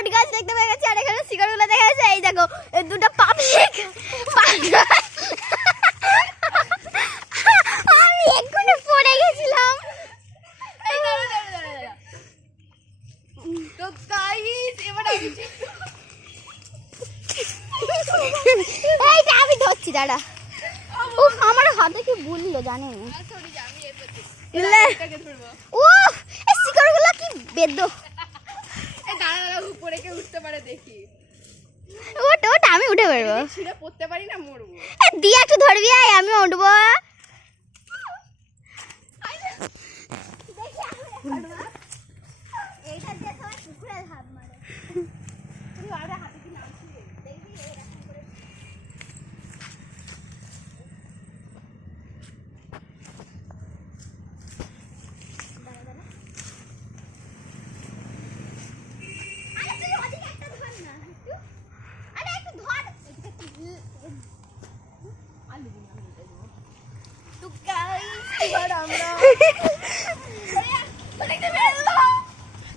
বট গাছ দেখতে পেয়ে গেছি আর এখানে শিকড়গুলো দেখা যাচ্ছে। এই দেখো দুটো পাবলিক আমি এক্ষুনি পড়ে গেছিলাম। তো গাইস এবার এইটা আমি ধরছি, দাঁড়া। উফ, আমার হাতে কি বললো জানেন? ও এই শিকড়গুলো কি বেদ্য। উপরে কে উঠতে পারে দেখি। ওটা ওটা আমি উঠে পারবো। ছিঁড়ে পড়তে পারি না, মরবো। দিয়ে একটু ধরবি, আয় আমি উঠবো।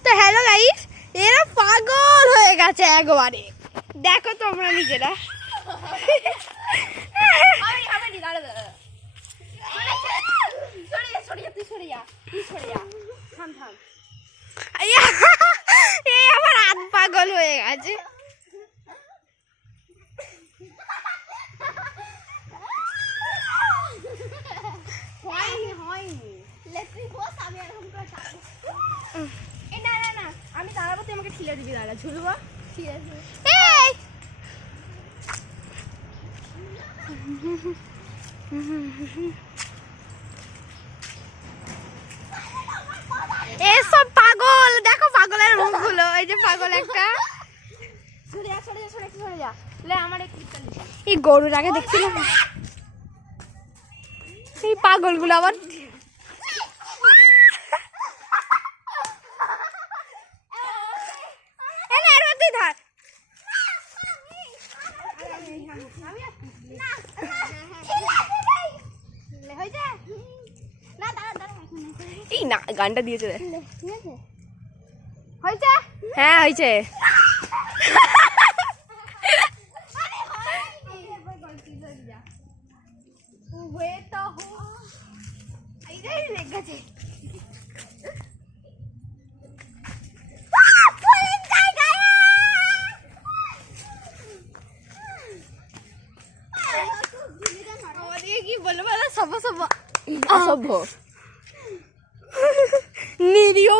তো হ্যালো গাইস, এরা পাগল হয়ে গেছে একবারে, দেখো তোমরা নিজেরা। এই আমার হাত পাগল হয়ে গেছে। আমি দাঁড়াবো, তুই আমাকে ঠেলে দিবি, দাঁড়া ঝুলবো। ঠিক আছে। এসব পাগল, দেখো পাগলের মুখগুলো। এই যে পাগল একটা। এই গরুটাকে দেখছিলাম, এই পাগলগুলো আবার না গানটা দিয়েছে। হ্যাঁ হয়েছে। কি বলবো, সভ্য সভ্য নিরীহ